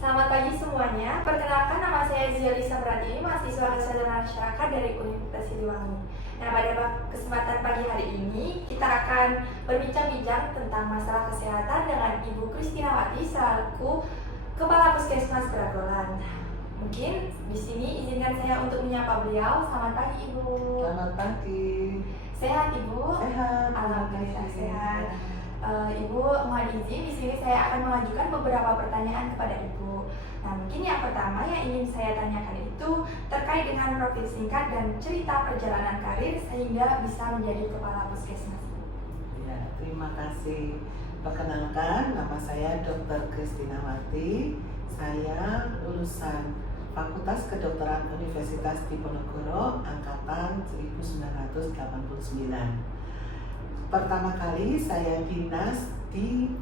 Selamat pagi semuanya. Perkenalkan, nama saya Zialisa Pratiwi, mahasiswa Kesehatan Masyarakat dari Universitas Siliwangi. Nah, pada kesempatan pagi hari ini kita akan berbincang-bincang tentang masalah kesehatan dengan Ibu Kristinawati selaku Kepala Puskesmas Bragolan. Mungkin di sini izinkan saya untuk menyapa beliau. Selamat pagi, Ibu. Selamat pagi. Sehat, Ibu? Sehat. Alhamdulillah sehat. Ibu, mohon izin di sini saya akan mengajukan beberapa pertanyaan kepada Ibu. Nah, mungkin yang pertama yang ingin saya tanyakan itu terkait dengan profil singkat dan cerita perjalanan karir sehingga bisa menjadi kepala puskesmas. Ya, terima kasih. Perkenalkan, nama saya Dr. Kristinawati. Saya lulusan Fakultas Kedokteran Universitas Diponegoro angkatan 1989. Pertama kali saya dinas di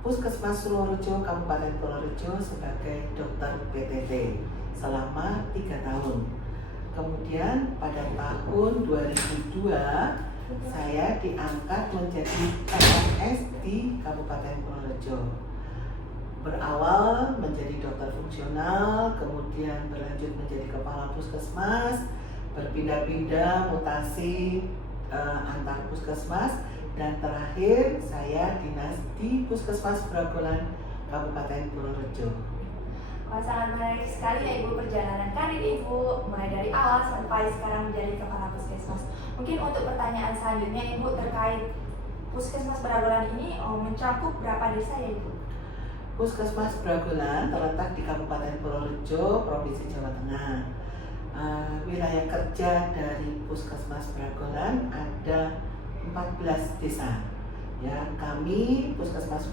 Puskesmas Purworejo, Kabupaten Purworejo sebagai dokter PTT selama 3 tahun. Kemudian pada tahun 2002 saya diangkat menjadi PNS di Kabupaten Purworejo. Berawal menjadi dokter fungsional, kemudian berlanjut menjadi kepala puskesmas, berpindah-pindah mutasi antar puskesmas, dan terakhir saya dinas di Puskesmas Bragolan Kabupaten Purworejo. Wah, sangat menarik sekali ya Ibu perjalanan karir Ibu mulai dari awal sampai sekarang menjadi kepala puskesmas. Mungkin untuk pertanyaan selanjutnya Ibu terkait Puskesmas Bragolan ini mencakup berapa desa ya Ibu? Puskesmas Bragolan terletak di Kabupaten Purworejo, Provinsi Jawa Tengah. Wilayah kerja dari Puskesmas Bragolan ada 14 desa. Ya, kami Puskesmas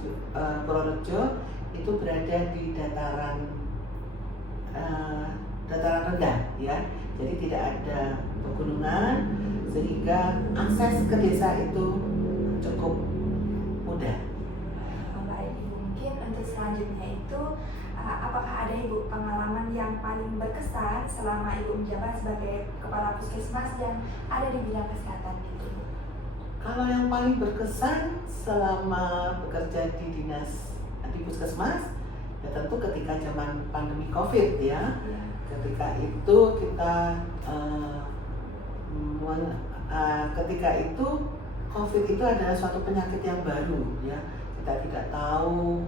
Purworejo itu berada di dataran rendah, ya. Jadi tidak ada pegunungan sehingga akses ke desa itu cukup mudah. Baik Ibu, mungkin untuk selanjutnya itu apakah ada Ibu pengalaman yang paling berkesan selama Ibu menjabat sebagai kepala puskesmas yang ada di bidang kesehatan gitu? Kalau yang paling berkesan selama bekerja di dinas di puskesmas, ya tentu ketika zaman pandemi COVID ya. Ketika itu kita ketika itu COVID itu adalah suatu penyakit yang baru ya. Kita tidak tahu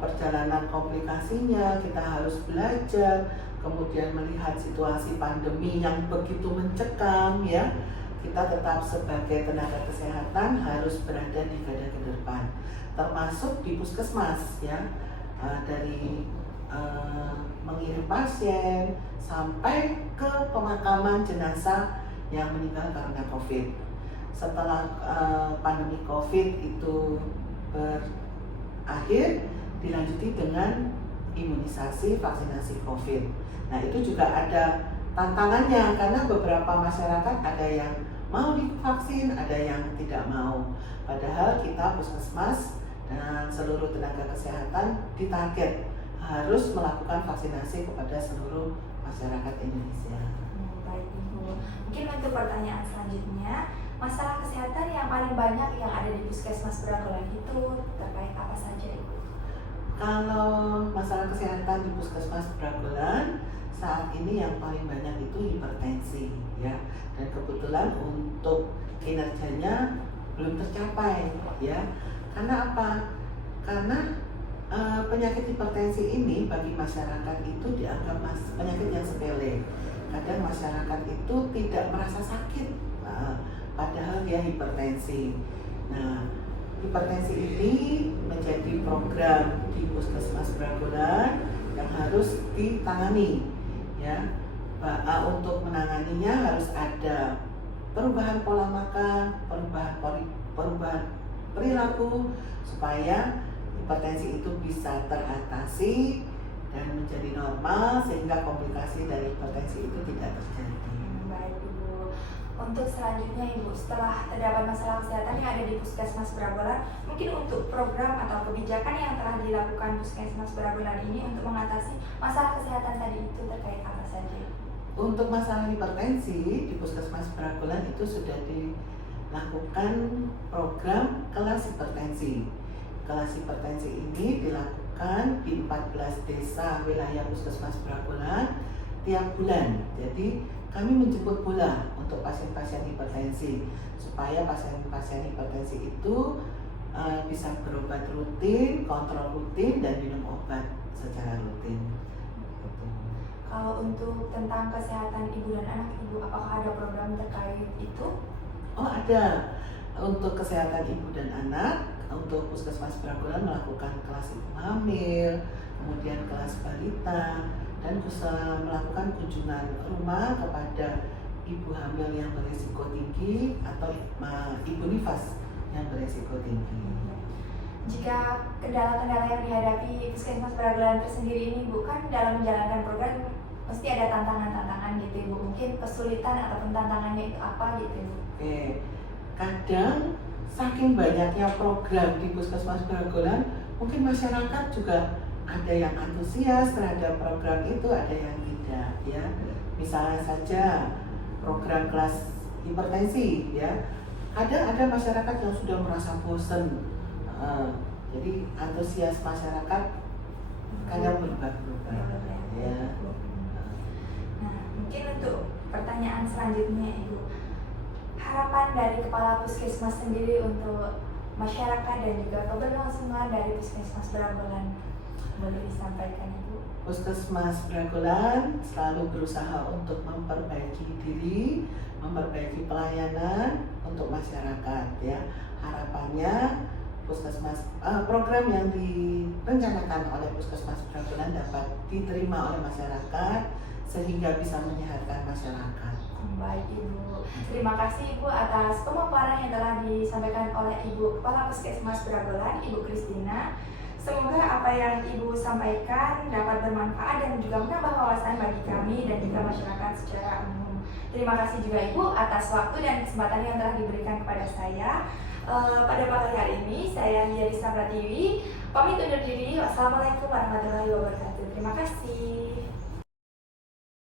perjalanan komplikasinya, kita harus belajar, kemudian melihat situasi pandemi yang begitu mencekam ya. Kita tetap sebagai tenaga kesehatan harus berada di garda terdepan, termasuk di puskesmas ya, dari mengirim pasien sampai ke pemakaman jenazah yang meninggal karena COVID. Setelah pandemi COVID itu berakhir, dilanjuti dengan imunisasi vaksinasi COVID. Nah, itu juga ada tantangannya karena beberapa masyarakat ada yang mau divaksin, ada yang tidak mau. Padahal kita puskesmas dan seluruh tenaga kesehatan ditarget harus melakukan vaksinasi kepada seluruh masyarakat Indonesia. Baik Ibu, mungkin untuk pertanyaan selanjutnya, masalah kesehatan yang paling banyak yang ada di Puskesmas Bragolan itu terkait apa saja Ibu? Kalau masalah kesehatan di Puskesmas Bragolan saat ini yang paling banyak itu hipertensi ya, dan kebetulan untuk kinerjanya belum tercapai ya. Karena apa? Karena penyakit hipertensi ini bagi masyarakat itu dianggap penyakit yang sepele. Kadang masyarakat itu tidak merasa sakit, padahal dia hipertensi. Nah, hipertensi ini menjadi program di Puskesmas Bragolan yang harus ditangani ya. Untuk menanganinya harus ada perubahan pola makan, perubahan perilaku supaya hipertensi itu bisa teratasi dan menjadi normal sehingga komplikasi dari hipertensi itu tidak terjadi. Baik Ibu. Untuk selanjutnya Ibu, setelah terdapat masalah kesehatan yang ada di Puskesmas Bragolan, mungkin untuk program atau kebijakan yang telah dilakukan Puskesmas Bragolan ini untuk mengatasi masalah kesehatan tadi itu terkait apa saja? Untuk masalah hipertensi di Puskesmas Bragolan itu sudah dilakukan program kelas hipertensi. Kelas hipertensi ini dilakukan dilakukan di 14 desa wilayah Puskesmas Bragolan tiap bulan. Jadi kami menjemput bola untuk pasien-pasien hipertensi supaya pasien-pasien hipertensi itu bisa berobat rutin, kontrol rutin, dan minum obat secara rutin. Kalau untuk tentang kesehatan ibu dan anak ibu, apakah ada program terkait itu? Oh, ada. Untuk kesehatan ibu dan anak, untuk Puskesmas Bragolan melakukan kelas ibu hamil, kemudian kelas balita, dan bisa melakukan kunjungan rumah kepada ibu hamil yang berisiko tinggi atau ibu nifas yang berisiko tinggi. Jika kendala-kendala yang dihadapi Puskesmas Bragolan tersendiri ini bukan dalam menjalankan program, pasti ada tantangan-tantangan gitu Ibu. Mungkin kesulitan ataupun tantangannya itu apa gitu Ibu? Kadang saking banyaknya program di Puskesmas Bragolan, mungkin masyarakat juga ada yang antusias terhadap program itu, ada yang tidak ya. Misalnya saja program kelas hipertensi ya. Kadang ada masyarakat yang sudah merasa bosan. Jadi antusias masyarakat kadang berubah-ubah ya. Nah, mungkin untuk pertanyaan selanjutnya Ibu, harapan dari Kepala Puskesmas sendiri untuk masyarakat dan juga keberlangsungan dari Puskesmas Bragolan boleh disampaikan Ibu? Puskesmas Bragolan selalu berusaha untuk memperbaiki diri, memperbaiki pelayanan untuk masyarakat ya. Harapannya Puskesmas program yang direncanakan oleh Puskesmas Bragolan dapat diterima oleh masyarakat sehingga bisa menyehatkan masyarakat. Baik Ibu, terima kasih Ibu atas pemaparan yang telah disampaikan oleh Ibu Kepala Puskesmas Bragolan, Ibu Kristina. Semoga apa yang Ibu sampaikan dapat bermanfaat dan juga menambah wawasan bagi kami dan juga masyarakat secara umum. Terima kasih juga Ibu atas waktu dan kesempatan yang telah diberikan kepada saya. Pada pagi hari ini, saya Yelisa Pratiwi, pamit undur diri. Wassalamualaikum warahmatullahi wabarakatuh. Terima kasih.